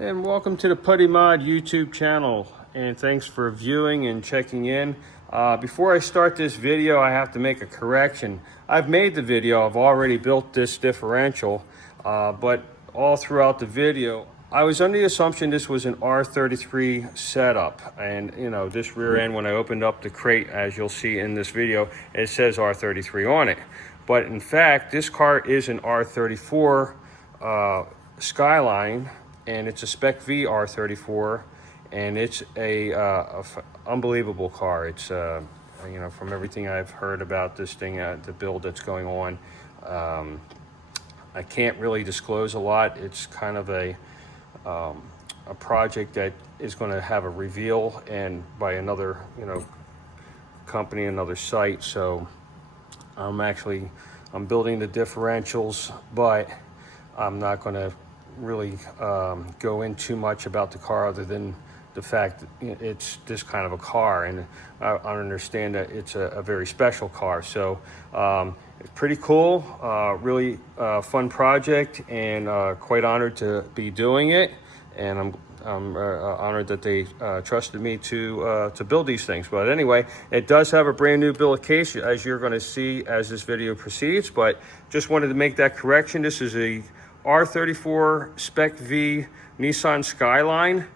And welcome to the PuddyMod YouTube channel, and thanks for viewing and checking in. Before I start this video, I have to make a correction. I've made the video, I've already built this differential, but all throughout the video, I was under the assumption this was an R-33 setup. And you know, this rear end, when I opened up the crate, as you'll see in this video, it says R-33 on it. But in fact, this car is an R-34 Skyline, and it's a Spec V R-34, and it's a unbelievable car. It's you know, from everything I've heard about this thing, the build that's going on, I can't really disclose a lot. It's kind of a project that is going to have a reveal and by another, you know, company, another site. So I'm building the differentials, but I'm not going to really go in too much about the car, other than the fact that it's this kind of a car, and I understand that it's a very special car. So it's pretty cool, really fun project, and quite honored to be doing it. And I'm honored that they trusted me to build these things. But anyway, it does have a brand new bill of case, as you're going to see as this video proceeds. But just wanted to make that correction. This is a R-34 Spec V Nissan Skyline,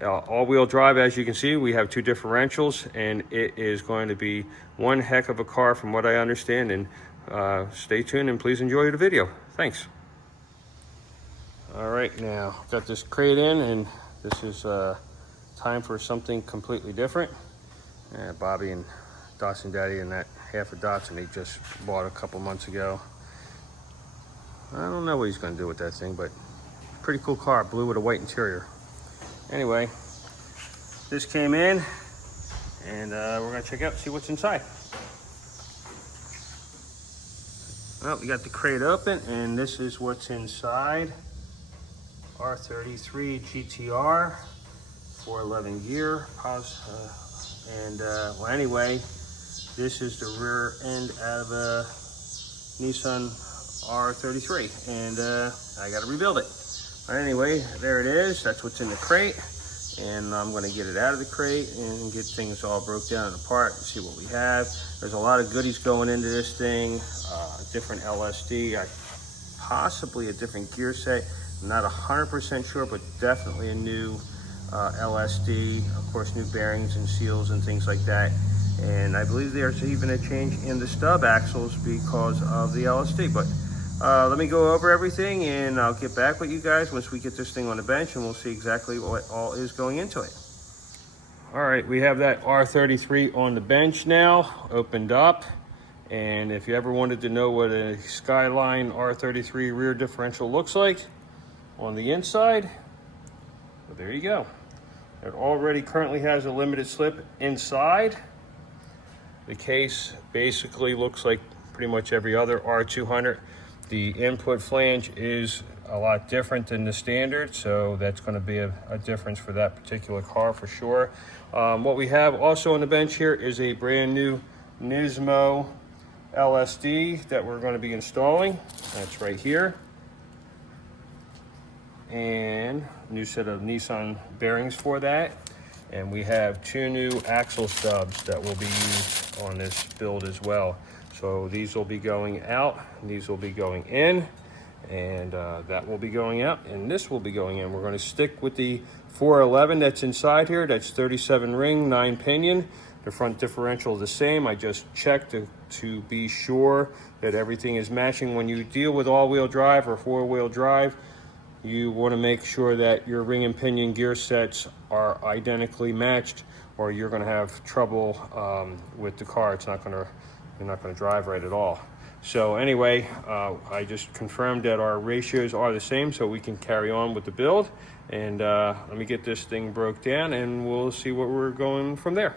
all-wheel drive. As you can see, we have two differentials, and it is going to be one heck of a car from what I understand. And stay tuned and please enjoy the video. Thanks. All right, now got this crate in, and this is time for something completely different. Bobby and Dotson Daddy and that half a Dotson he just bought a couple months ago. I don't know what he's going to do with that thing, but pretty cool car, blue with a white interior. Anyway, this came in, and we're going to check out, see what's inside. Well, we got the crate open, and this is what's inside. R-33 GTR, 411 gear, well, anyway, this is the rear end out of a Nissan R-33, and I got to rebuild it. But anyway, there it is. That's what's in the crate, and I'm going to get it out of the crate and get things all broke down and apart and see what we have. There's a lot of goodies going into this thing, different LSD, possibly a different gear set. I'm not 100% sure, but definitely a new LSD, of course, new bearings and seals and things like that. And I believe there's even a change in the stub axles because of the LSD. But let me go over everything, and I'll get back with you guys once we get this thing on the bench, and we'll see exactly what all is going into it. All right, we have that R-33 on the bench now, opened up. And if you ever wanted to know what a Skyline R-33 rear differential looks like on the inside, well, there you go. It already currently has a limited slip inside. The case basically looks like pretty much every other R200. The input flange is a lot different than the standard, so that's going to be a difference for that particular car for sure. What we have also on the bench here is a brand new Nismo LSD that we're going to be installing. That's right here. And new set of Nissan bearings for that. And we have two new axle stubs that will be used on this build as well. So these will be going out, these will be going in, and that will be going out, and this will be going in. We're going to stick with the 411 that's inside here. That's 37 ring, 9 pinion. The front differential is the same. I just checked to be sure that everything is matching. When you deal with all-wheel drive or four-wheel drive, you want to make sure that your ring and pinion gear sets are identically matched, or you're going to have trouble with the car. You're not going to drive right at all. So anyway, I just confirmed that our ratios are the same, so we can carry on with the build. And let me get this thing broke down, and we'll see what we're going from there.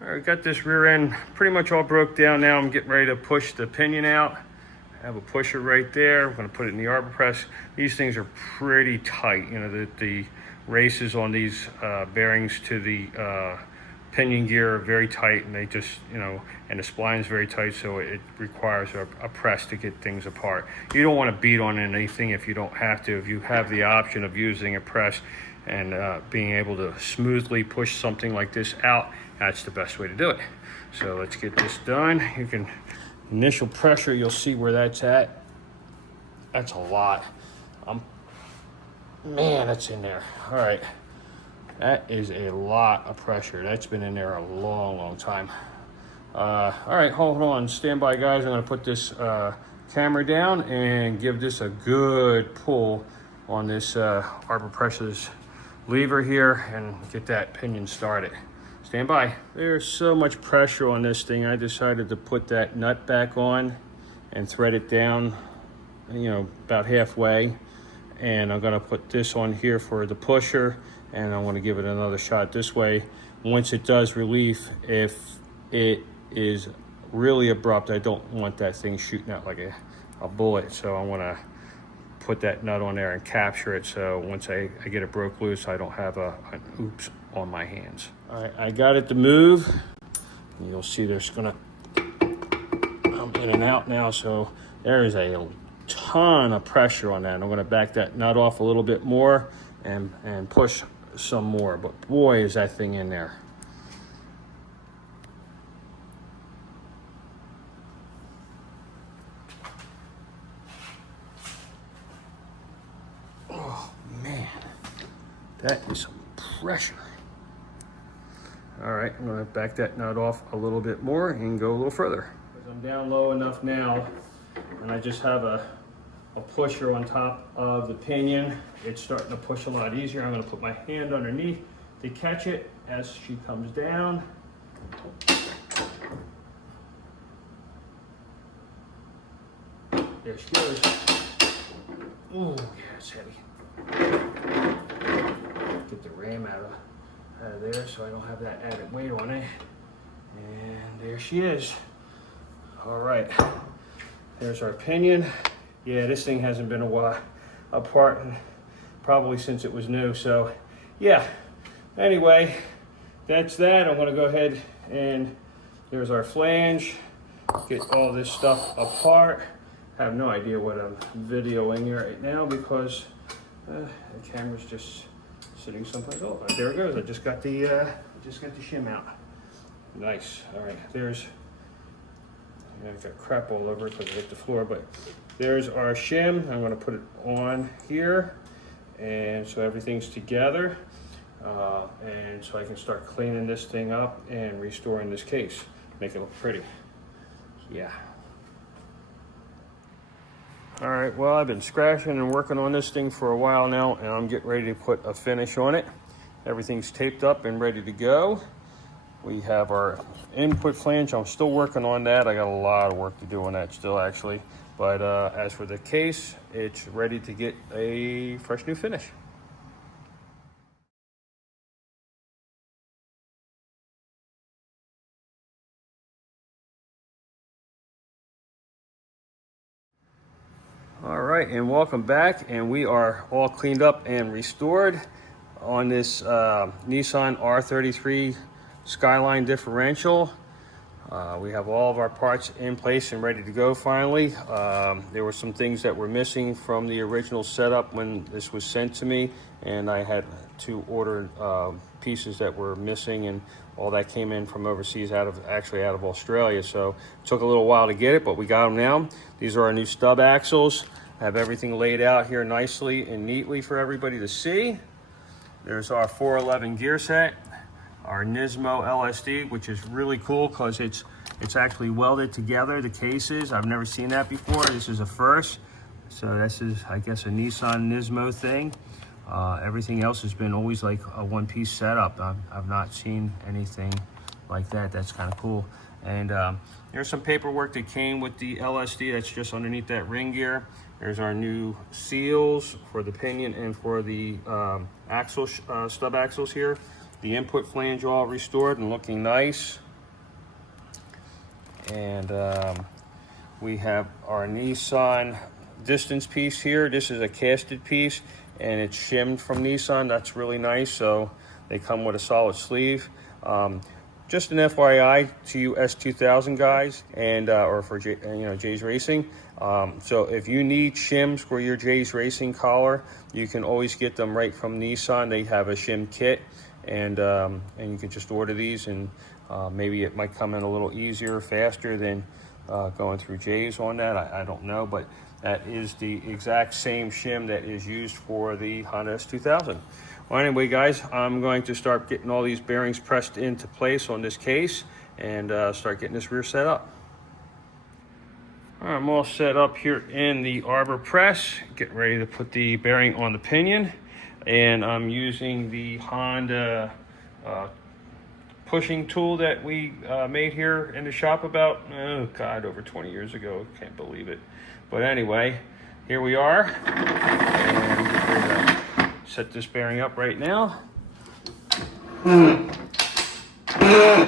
All right, got this rear end pretty much all broke down now. I'm getting ready to push the pinion out. I have a pusher right there. We're going to put it in the arbor press. These things are pretty tight. You know, the races on these bearings to the pinion gear are very tight, and they just, you know, and the spline is very tight, so it requires a press to get things apart. You don't want to beat on anything if you don't have to. If you have the option of using a press and being able to smoothly push something like this out, that's the best way to do it. So let's get this done. You can, initial pressure, you'll see where that's at. That's a lot. Man, that's in there. All right. That is a lot of pressure. That's been in there a long, long time. All right, hold on. Stand by, guys. I'm going to put this camera down and give this a good pull on this Arbor Presses lever here and get that pinion started. Stand by. There's so much pressure on this thing. I decided to put that nut back on and thread it down, you know, about halfway. And I'm going to put this on here for the pusher, and I want to give it another shot this way. Once it does relief, if it is really abrupt, I don't want that thing shooting out like a bullet, so I want to put that nut on there and capture it, so once I get it broke loose, I don't have an oops on my hands. All right, I got it to move. You'll see there's gonna, I'm in and out now, so there is a ton of pressure on that. I'm gonna back that nut off a little bit more and push some more, but boy, is that thing in there. Oh man, that is some pressure. All right, I'm gonna back that nut off a little bit more and go a little further. I'm down low enough now, and I just have a pusher on top of the pinion. It's starting to push a lot easier. I'm going to put my hand underneath to catch it as she comes down. There she goes. Oh, yeah, it's heavy. Get the ram out of there so I don't have that added weight on it. And there she is. All right, there's our pinion. Yeah, this thing hasn't been a while apart, probably since it was new. So yeah, anyway, that's that. I'm gonna go ahead and there's our flange. Get all this stuff apart. I have no idea what I'm videoing here right now because the camera's just sitting someplace. Oh, there it goes. I just got the shim out. Nice. All right, there's, I've got crap all over it because I hit the floor, but there's our shim. I'm going to put it on here, and so everything's together, and so I can start cleaning this thing up and restoring this case, make it look pretty. Yeah. All right, well, I've been scratching and working on this thing for a while now, and I'm getting ready to put a finish on it. Everything's taped up and ready to go. We have our input flange. I'm still working on that. I got a lot of work to do on that still, actually. But as for the case, it's ready to get a fresh new finish. All right, and welcome back. And we are all cleaned up and restored on this Nissan R-33 Skyline differential. We have all of our parts in place and ready to go finally. There were some things that were missing from the original setup when this was sent to me, and I had to order pieces that were missing, and all that came in from overseas, actually out of Australia. So it took a little while to get it, but we got them now. These are our new stub axles. I have everything laid out here nicely and neatly for everybody to see. There's our 411 gear set, our Nismo LSD, which is really cool because it's actually welded together, the cases. I've never seen that before. This is a first. So this is, I guess, a Nissan Nismo thing. Everything else has been always like a one-piece setup. I've not seen anything like that. That's kind of cool. And there's some paperwork that came with the LSD that's just underneath that ring gear. There's our new seals for the pinion and for the axle stub axles here. The input flange all restored and looking nice. And we have our Nissan distance piece here. This is a casted piece and it's shimmed from Nissan. That's really nice. So they come with a solid sleeve. just an FYI to you S2000 guys, and or for Jay's Racing. So if you need shims for your Jay's Racing collar, you can always get them right from Nissan. They have a shim kit, and you can just order these, and maybe it might come in a little easier, faster than going through Jay's on that. I don't know, but that is the exact same shim that is used for the Honda S2000. Well, anyway, guys, I'm going to start getting all these bearings pressed into place on this case and start getting this rear set up. All right, I'm all set up here in the arbor press, getting ready to put the bearing on the pinion, and I'm using the Honda pushing tool that we made here in the shop about, oh God, over 20 years ago. Can't believe it. But anyway, here we are, and we're gonna set this bearing up right now.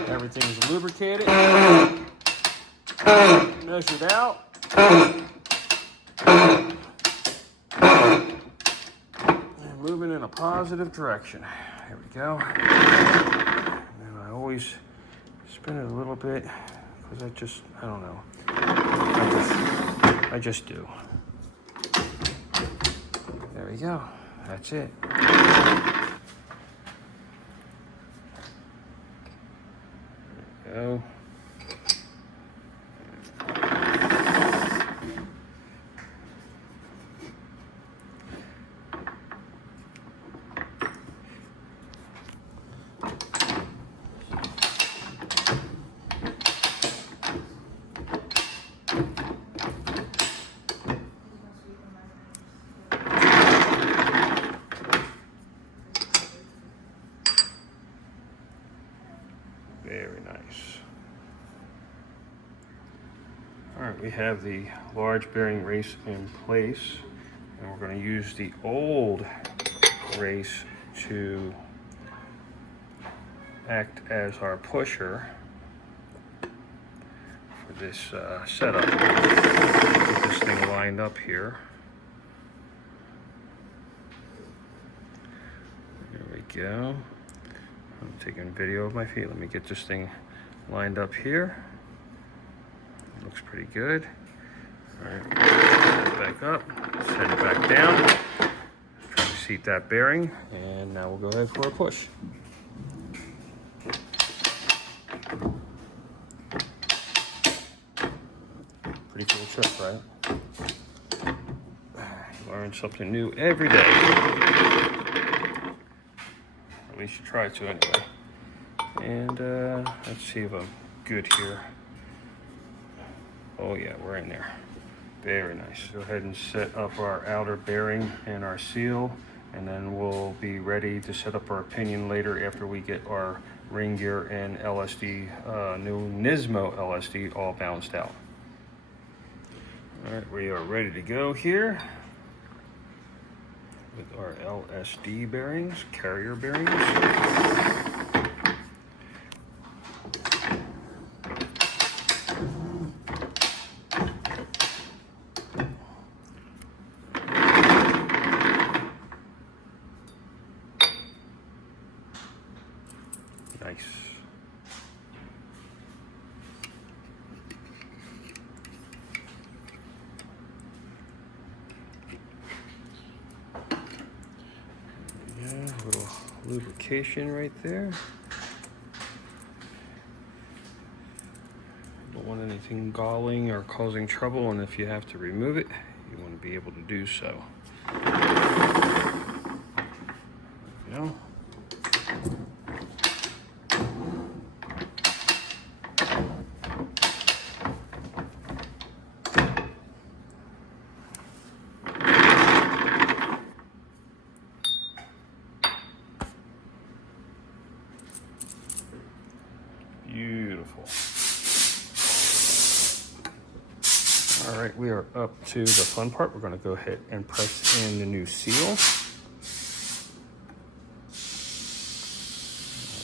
Everything's lubricated, measured out. And moving in a positive direction. Here we go. And I always spin it a little bit because I don't know. I just do. There we go. That's it. There we go. Very nice. All right, we have the large bearing race in place, and we're going to use the old race to act as our pusher for this setup. Get this thing lined up here. There we go. I'm taking video of my feet. Let me get this thing lined up here. Looks pretty good. All right, set it back up, set it back down. Try to seat that bearing, and now we'll go ahead for a push. Pretty cool trick, right? Learn something new every day. At least you try to anyway. And let's see if I'm good here. Oh yeah, we're in there. Very nice. Go ahead and set up our outer bearing and our seal, and then we'll be ready to set up our pinion later after we get our ring gear and LSD, new Nismo LSD, all balanced out. All right, we are ready to go here with our LSD bearings, carrier bearings. Nice. Yeah, a little lubrication right there. Don't want anything galling or causing trouble, and if you have to remove it, you want to be able to do so. There we go. Beautiful. All right, we are up to the fun part. We're going to go ahead and press in the new seal. It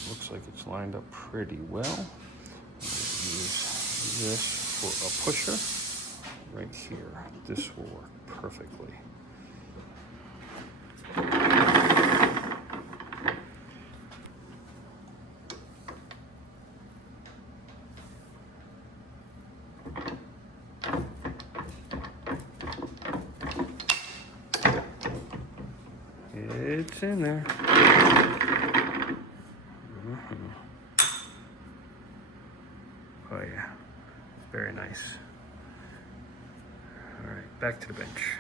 looks like it's lined up pretty well. Use this for a pusher right here. This will work perfectly. It's in there. Oh yeah, very nice. All right, back to the bench.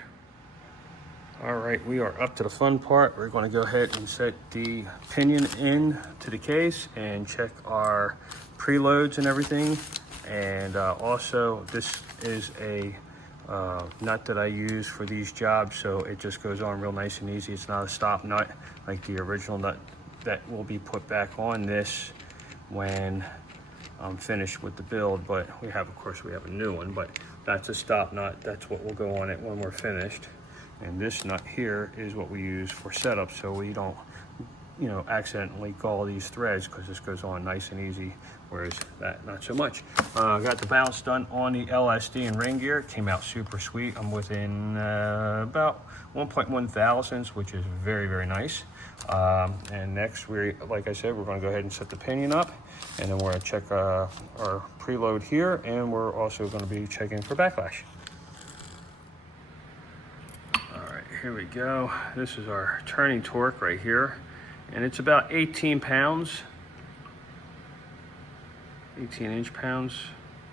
All right, we are up to the fun part. We're going to go ahead and set the pinion in to the case and check our preloads and everything. And also, this is a nut that I use for these jobs, so it just goes on real nice and easy. It's not a stop nut like the original nut that will be put back on this when I'm finished with the build. But we have, of course, we have a new one, but that's a stop nut. That's what will go on it when we're finished. And this nut here is what we use for setup, so we don't, you know, accidentally gall these threads, because this goes on nice and easy, whereas that not so much. Got the balance done on the LSD and ring gear. It came out super sweet. I'm within about 1.1 thousandths, which is very, very nice. And next, like I said, we're going to go ahead and set the pinion up, and then we're going to check our preload here, and we're also going to be checking for backlash. Here we go. This is our turning torque right here, and it's about 18 pounds. 18 inch-pounds.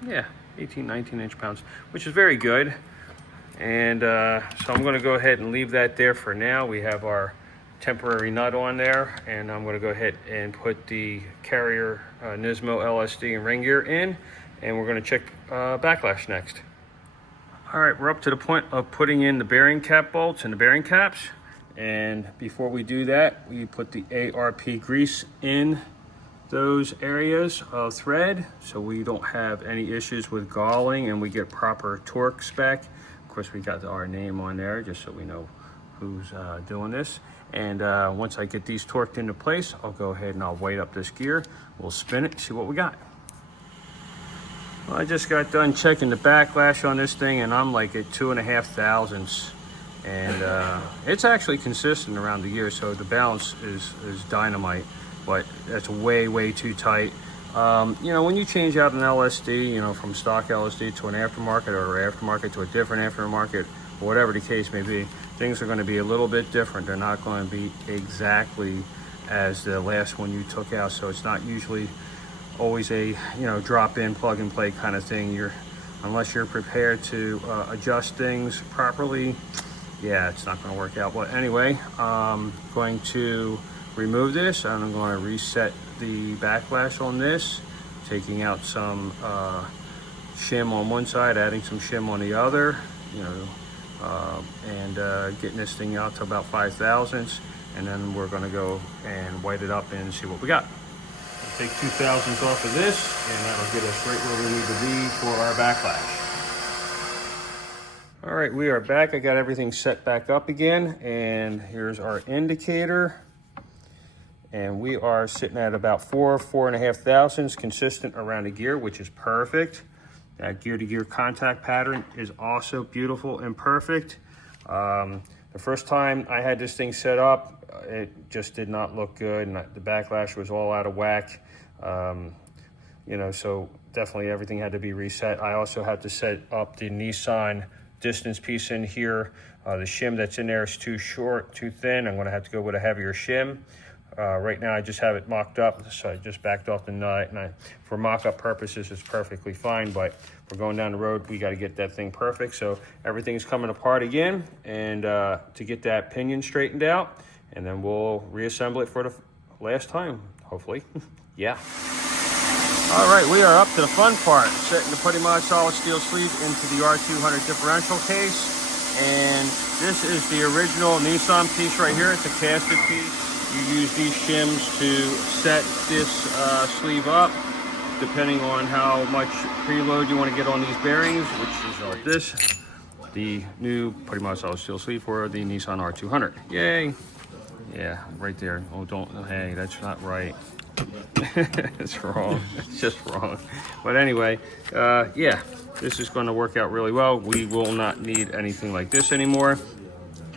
Yeah, 18, 19 inch-pounds, which is very good. And so I'm going to go ahead and leave that there for now. We have our temporary nut on there, and I'm going to go ahead and put the carrier Nismo LSD and ring gear in, and we're going to check backlash next. All right, we're up to the point of putting in the bearing cap bolts and the bearing caps. And before we do that, we put the ARP grease in those areas of thread, so we don't have any issues with galling, and we get proper torque spec. Of course, we got our name on there just so we know who's doing this. And once I get these torqued into place, I'll go ahead and I'll weight up this gear. We'll spin it, see what we got. Well, I just got done checking the backlash on this thing, and I'm like at 2.5 thousandths, and it's actually consistent around the year, so the balance is dynamite, but that's way too tight. You know, when you change out an LSD, you know, from stock LSD to an aftermarket, or aftermarket to a different aftermarket, or whatever the case may be, things are going to be a little bit different. They're not going to be exactly as the last one you took out, so it's not usually always a, you know, drop in, plug and play kind of thing. Unless you're prepared to adjust things properly, yeah, it's not going to work out. But anyway, I'm going to remove this, and I'm going to reset the backlash on this, taking out some shim on one side, adding some shim on the other, you know, and getting this thing out to about 5 thousandths, and then we're going to go and white it up and see what we got. Take 2 thousandths off of this, and that'll get us right where we need to be for our backlash. All right, we are back. I got everything set back up again, and here's our indicator. And we are sitting at about 4.5 thousandths consistent around the gear, which is perfect. That gear-to-gear contact pattern is also beautiful and perfect. The first time I had this thing set up, it just did not look good, and the backlash was all out of whack. You know, so definitely everything had to be reset. I also had to set up the Nissan distance piece in here. The shim that's in there is too short, too thin. I'm going to have to go with a heavier shim. Right now I just have it mocked up, so I just backed off the nut, and for mock-up purposes it's perfectly fine, but we're going down the road, we got to get that thing perfect. So everything's coming apart again, and to get that pinion straightened out, and then we'll reassemble it for the last time, hopefully. Yeah. All right, we are up to the fun part, setting the PuddyMod solid steel sleeve into the R200 differential case. And this is the original Nissan piece right here. It's a casted piece. You use these shims to set this sleeve up, depending on how much preload you want to get on these bearings, which is this, the new PuddyMod solid steel sleeve for the Nissan R200. Yay! Yeah, right there. Oh, don't, hey, that's not right. It's wrong. It's just wrong. But anyway, yeah, this is going to work out really well. We will not need anything like this anymore.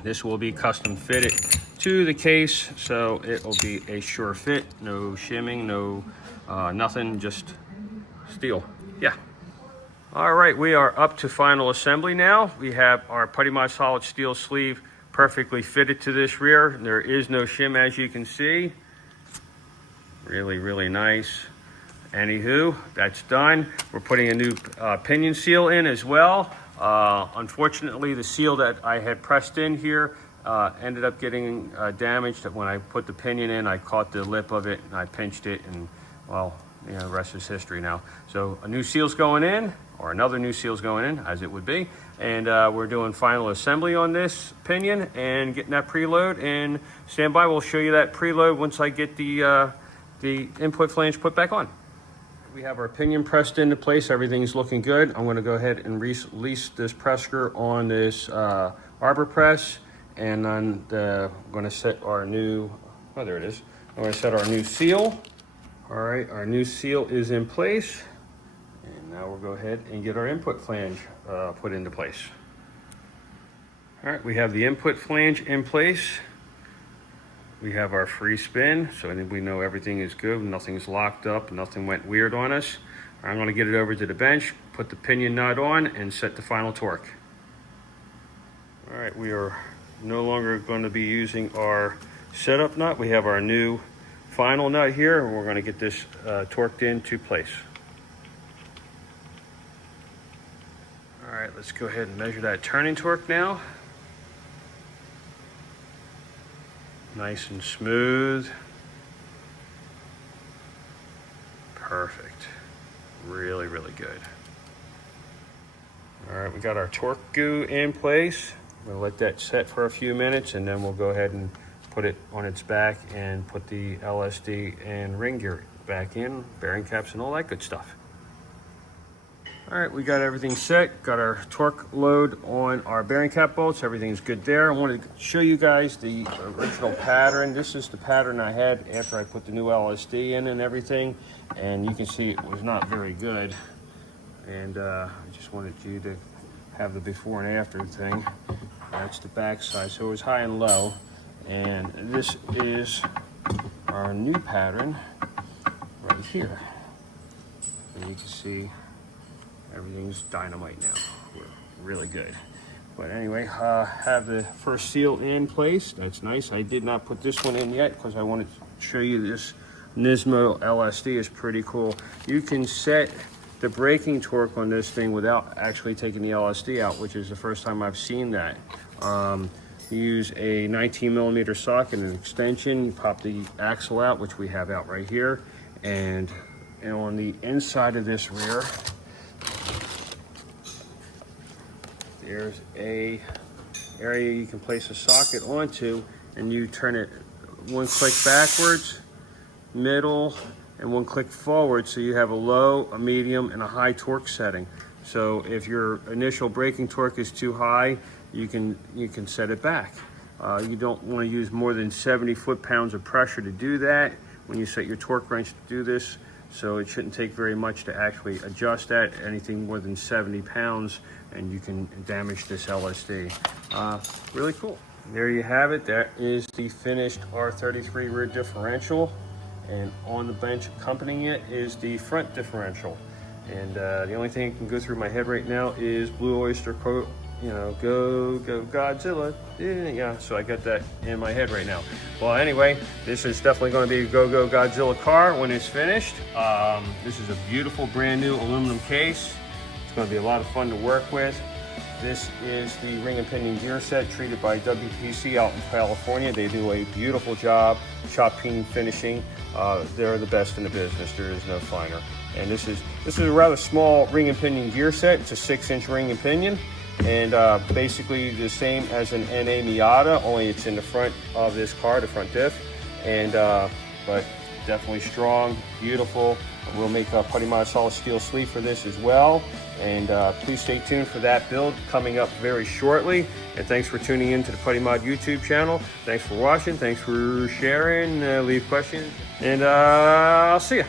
This will be custom fitted to the case, so it will be a sure fit. No shimming, no nothing, just steel. Yeah. All right, we are up to final assembly now. We have our PuddyMod solid steel sleeve perfectly fitted to this rear. There is no shim, as you can see. Really, really nice. Anywho, that's done. We're putting a new pinion seal in as well. Unfortunately, the seal that I had pressed in here ended up getting damaged. When I put the pinion in, I caught the lip of it and I pinched it, and well, you know, the rest is history now. So a new seal's going in, or another new seal's going in, as it would be. And we're doing final assembly on this pinion and getting that preload. And stand by, we'll show you that preload once I get the input flange put back on. We have our pinion pressed into place. Everything's looking good. I'm going to go ahead and release this pressure on this arbor press, and then I'm going to set our new, oh, there it is. I'm going to set our new seal. All right, our new seal is in place. And now we'll go ahead and get our input flange put into place. All right, we have the input flange in place. We have our free spin, so we know everything is good, nothing's locked up, nothing went weird on us. I'm going to get it over to the bench, put the pinion nut on, and set the final torque. All right, we are no longer going to be using our setup nut. We have our new final nut here, and we're going to get this torqued into place. All right, let's go ahead and measure that turning torque now. Nice and smooth. Perfect. Really, really good. All right, we got our torque goo in place. We'll let that set for a few minutes, and then we'll go ahead and put it on its back and put the LSD and ring gear back in, bearing caps and all that good stuff. All right, we got everything set, got our torque load on our bearing cap bolts, everything's good there. I wanted to show you guys the original pattern. This is the pattern I had after I put the new LSD in and everything, and you can see it was not very good. And I just wanted you to have the before and after thing. That's the back side, so it was high and low. And this is our new pattern right here. And you can see everything's dynamite now. We're really good. But anyway, have the first seal in place. That's nice. I did not put this one in yet because I wanted to show you this Nismo LSD is pretty cool. You can set the braking torque on this thing without actually taking the LSD out, which is the first time I've seen that. You use a 19mm socket and an extension. You pop the axle out, which we have out right here. And on the inside of this rear, there's a area you can place a socket onto, and you turn it one click backwards, middle, and one click forward, so you have a low, a medium, and a high torque setting. So if your initial braking torque is too high, you can set it back. You don't want to use more than 70 foot-pounds of pressure to do that when you set your torque wrench to do this. So it shouldn't take very much to actually adjust that. Anything more than 70 pounds and you can damage this LSD. Really cool. There you have it. That is the finished R-33 rear differential. And on the bench accompanying it is the front differential. And the only thing that can go through my head right now is Blue Oyster Cult, you know, Go Go Godzilla. Yeah, so I got that in my head right now. Well, anyway, this is definitely going to be a Go Go Godzilla car when it's finished. This is a beautiful brand new aluminum case. It's going to be a lot of fun to work with. This is the ring and pinion gear set treated by WPC out in California. They do a beautiful job, shop peen finishing. They're the best in the business. There is no finer. And this is a rather small ring and pinion gear set. It's a 6-inch ring and pinion, and basically the same as an NA Miata, only it's in the front of this car, the front diff. And but definitely strong, beautiful. We'll make a PuddyMod solid steel sleeve for this as well. And please stay tuned for that build coming up very shortly. And thanks for tuning in to the PuddyMod YouTube channel. Thanks for watching. Thanks for sharing. Leave questions. And I'll see you.